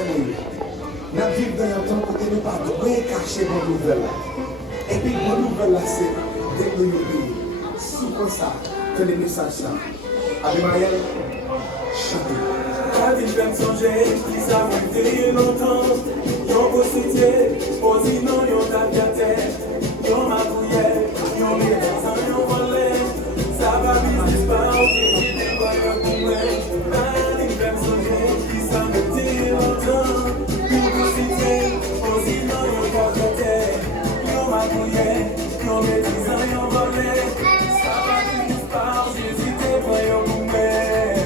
Saint-Louis. Nous vivons dans un temps où nous ne pas cacher bonne nouvelle. Et puis, bonne nouvelle, c'est dès que nous vivons. C'est comme ça que les messages sont. Avec Marielle, chantez. La vie fait me songer, qui savent depuis longtemps. Yon posité, posé non, yon tapiate. Yon mabouillé, yon médecin, yon volé. Ça va business pas, on dit des boys yon couvert. La vie fait me songer, qui savent depuis longtemps. Yon posité, posé non, yon tapiate. Yon mabouillé, yon médecin, yon volé. Ça va business pas, on dit des boys yon couvert.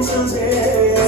Changer